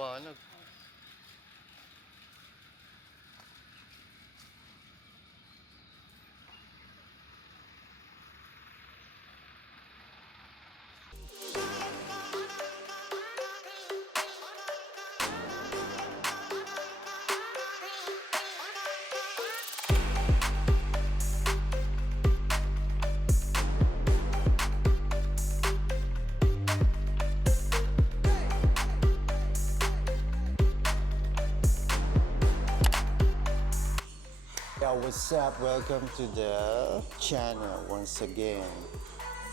maliwanag. Yo, what's up? Welcome to the channel once again.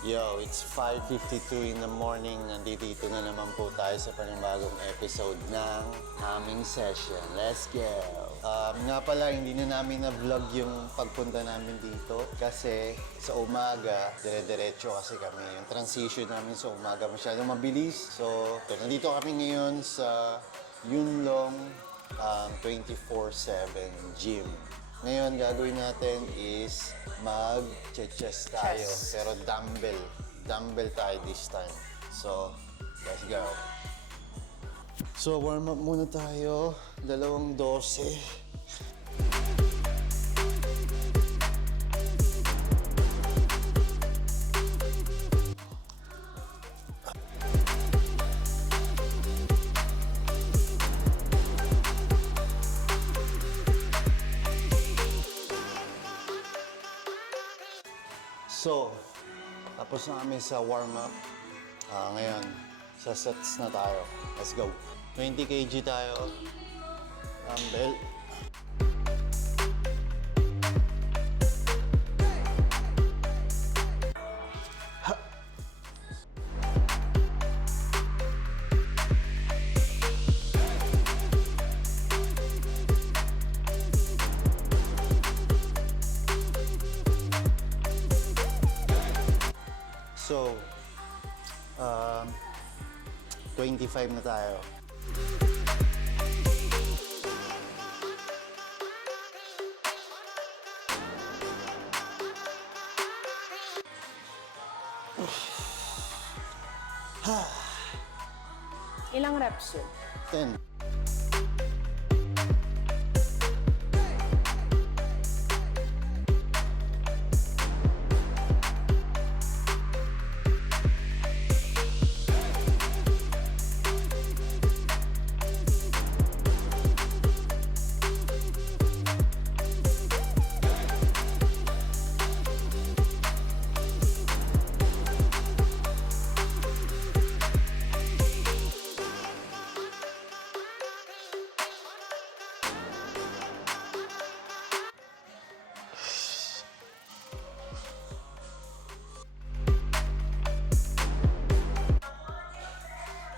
Yo, it's 5:52 in the morning. Nandito na naman po tayo sa panibagong episode ng aming session. Let's go! Nga pala, hindi na namin na-vlog yung pagpunta namin dito kasi sa umaga, dire-diretso kasi kami. Yung transition namin sa umaga masyadong mabilis. So, nandito kami ngayon sa Yunlong 24/7 gym. Ngayon, gagawin natin is mag-chest tayo. Pero dumbbell. Dumbbell tayo this time. So, let's go. So, warm up muna tayo. 2 12. So, tapos na kami sa warm-up. Ngayon, sa sets na tayo. Let's go. 20 kg tayo. Dumbbell. So, 25 na tayo. Ilang reps yun? 10.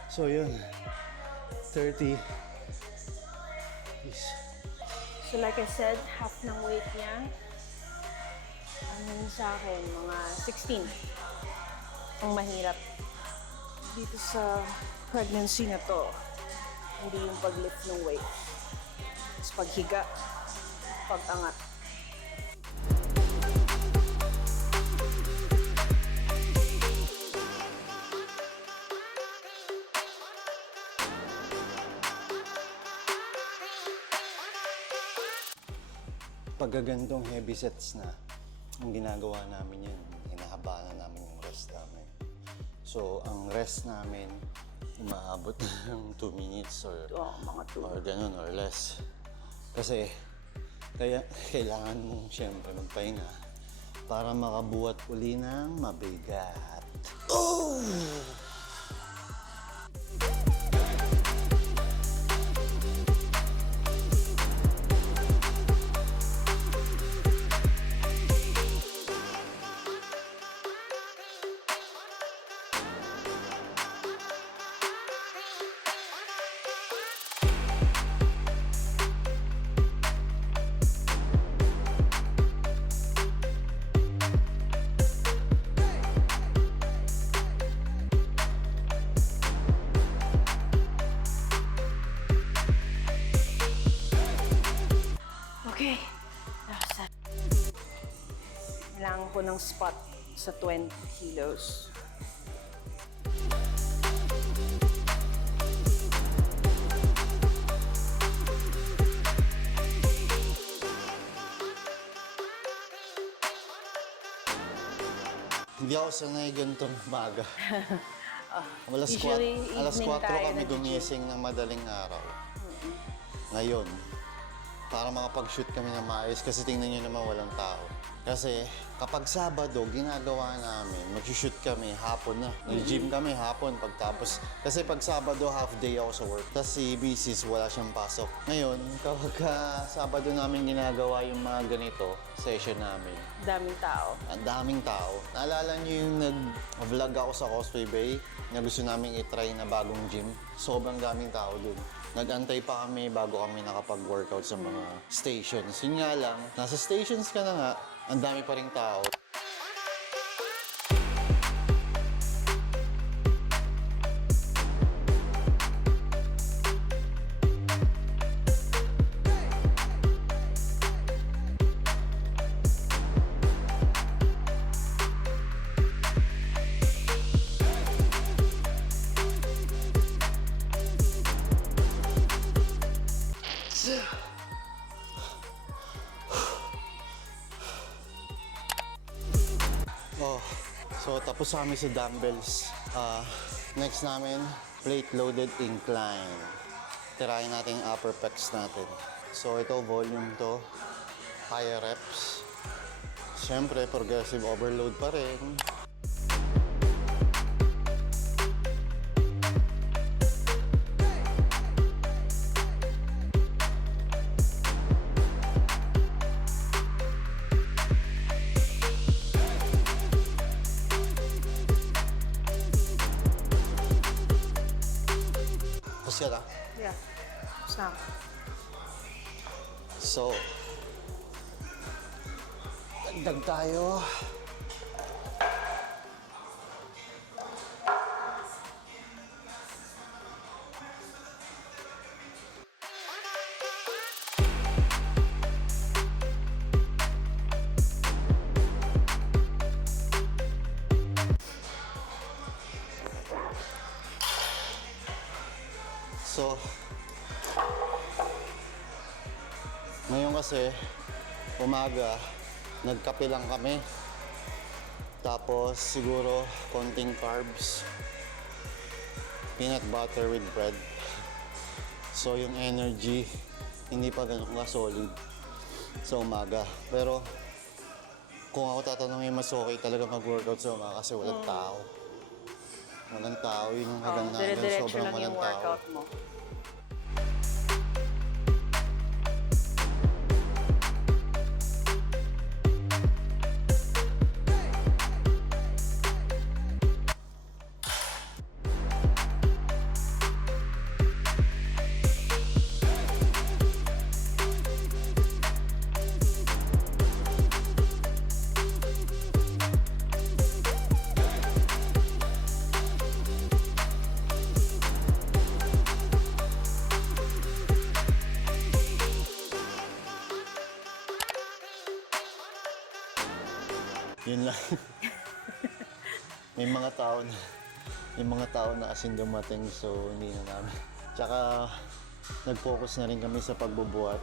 So yun, 30. So like I said, half ng weight niya. Ano yun sa akin, mga 16. Ang mahirap. Dito sa pregnancy na to, hindi yung pag-lift ng weight. It's paghiga, pag-angat. Pag gantong heavy sets na, ang ginagawa namin yun, hinahaba na namin yung rest namin. So, ang rest namin, umaabot ng 2 minutes or Mga 2. or ganun or less. Kasi, kaya kailangan mong siyempre magpahinga para makabuhat uli ng mabigat. Oh! Okay. Kailangan ko ng spot sa 20 kilos. Hindi ako sanay ganitong umaga. Usually, alas evening 4 tayo kami nag-gym. gumising ng madaling araw. Ngayon, para makapag-shoot kami ng maayos kasi tingnan nyo naman walang tao. Kasi kapag Sabado, ginagawa namin, mag-shoot kami hapon na. Nag-gym kami hapon pagtapos. Kasi pag Sabado, half day ako sa work. Tapos si Bisis, wala siyang pasok. Ngayon, kapag Sabado namin ginagawa yung mga ganito, session namin, Daming tao. ang daming tao. Naalala niyo yung nag-vlog ako sa Causeway Bay na gusto namin itry na bagong gym? Sobrang daming tao dun. Nag-antay pa kami bago kami nakapag-workout sa mga stations. Yun nga lang, nasa stations ka na nga, ang dami pa ring tao. Oh, so tapos kami sa dumbbells. Next namin, plate loaded incline. Tirahin natin yung upper pecs natin. So ito, volume to. Higher reps. Siyempre, progressive overload pa rin. Tapos yan ah. Yeah. Snap. So, dagdag tayo. So, ngayon kasi, umaga, nagkape lang kami. Tapos, siguro, konting carbs. Peanut butter with bread. So, yung energy, hindi pa ganun ka-solid sa umaga. Pero, kung ako tatanungin, mas okay talaga mag-workout sa umaga kasi walang tao. Walang tao, yun yung kagandahan. Dire-diretso Sobrang lang yung walang tao. workout mo. Yun lang. May mga tao na asin dumating so hindi na namin. Tsaka nag-focus na rin kami sa pagbubuhat.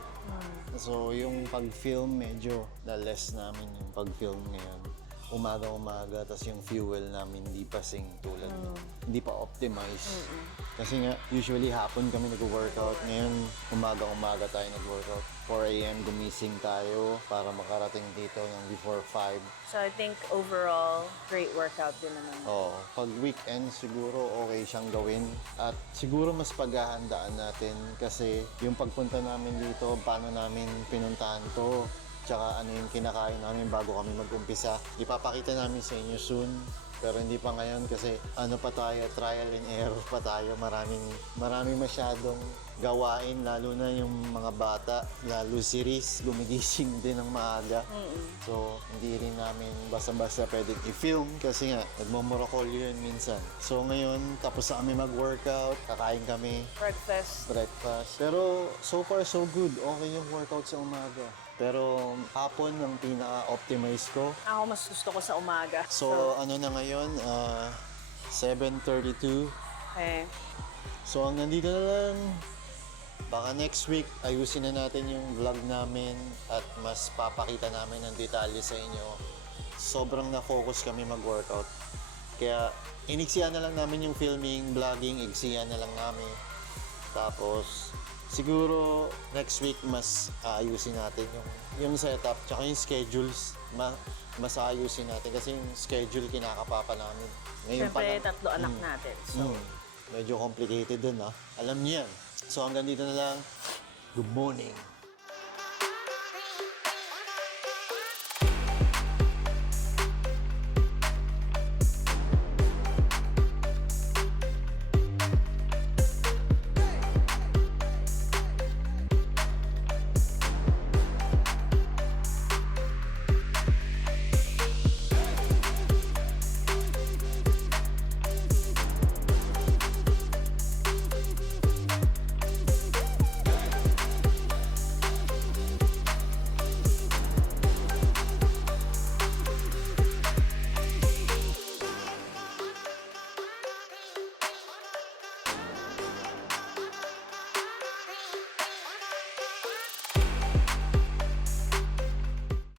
So yung pag-film medyo na-less namin yung pag-film ngayon. Umaga-umaga, tapos yung fuel namin hindi pa sync tulad. Hindi pa optimize. Kasi nga, usually hapon kami nag-workout. Ngayon, umaga-umaga tayo nag-workout. 4 a.m. gumising tayo para makarating dito ng before 5. So I think overall, great workout din naman. Oo. Pag weekend, siguro okay siyang gawin. At siguro mas paghahandaan natin kasi yung pagpunta namin dito, paano namin pinuntahan to, tsaka ano yung kinakain namin bago kami mag-umpisa. Ipapakita namin sa inyo soon. Pero hindi pa ngayon kasi ano pa tayo, trial and error pa tayo. Maraming masyadong gawain, lalo na yung mga bata. Lalo si Riz, gumigising din ng maaga. So, hindi rin namin basta-basta pwedeng i-film kasi nga, nagmamorokolyo yun minsan. So, ngayon, tapos na kami mag-workout, kakain kami, breakfast. Pero, so far, so good. Okay yung workout sa umaga. Pero hapon ang pinaka-optimize ko. Ako mas gusto ko sa umaga. So, ano na ngayon, 7:32. Okay. So, ang nandito na lang. Baka next week, ayusin na natin yung vlog namin at mas papakita namin ng detalye sa inyo sobrang na-focus kami mag-workout. Kaya iniksiyan na lang namin yung filming, vlogging, iksiyan na lang namin. Tapos siguro next week mas ayusin natin yung setup tsaka yung schedules. Mas ayusin natin kasi yung schedule kinakapapa namin. Ngayon pa Siyempre, lang, tatlo anak natin. So, medyo complicated din, ha? Alam niyo yan. So hanggang dito na lang. Good morning.